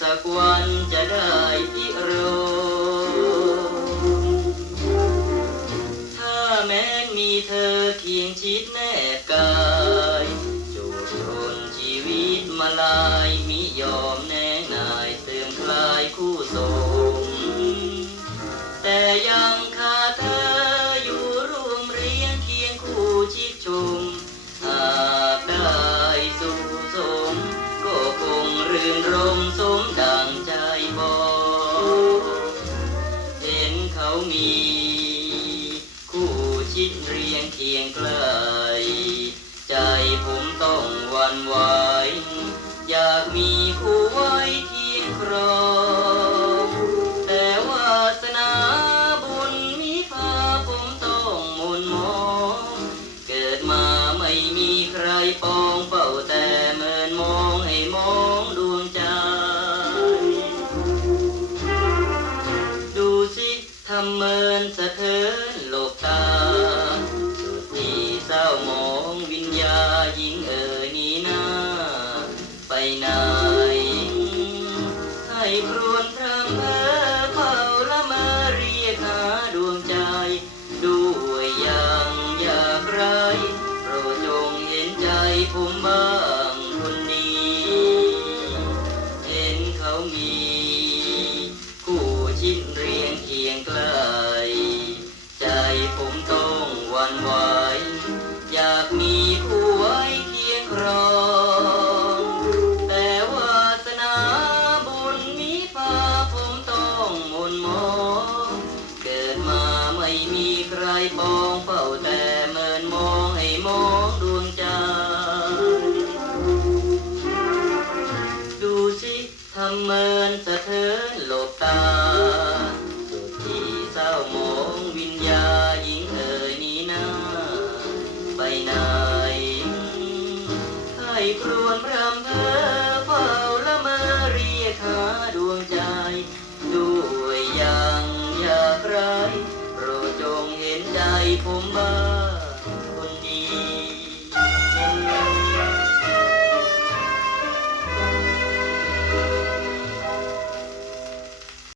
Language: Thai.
สักวันจะได้พิรถ้าแม้มีเธอเคียงชิดแนบกายจูบทนชีวิตมาลาย เรียงเคียงใกล ใจผมต้องวันไหวอยากมีคู่ไว้เคียงครองแต่วาสนาบุญมีพาผมต้องหมุนมอง เกิดมาไม่มีใครปองเฝ้าแต่เมินมองให้มองดวงใจ ดูสิทำเมินสะเทือน ให้ครวญพระเพ้อเฝ้าละเมอเรียกหาดวงใจ ด้วยอย่างอยากไรโปรดจงเห็นใจผมบ้า มีใครปองเฝ้าแต่เมินมองให้มองดวงใจดูสิทำเมินสะเทือนหลบตา ผมบ้างคนดี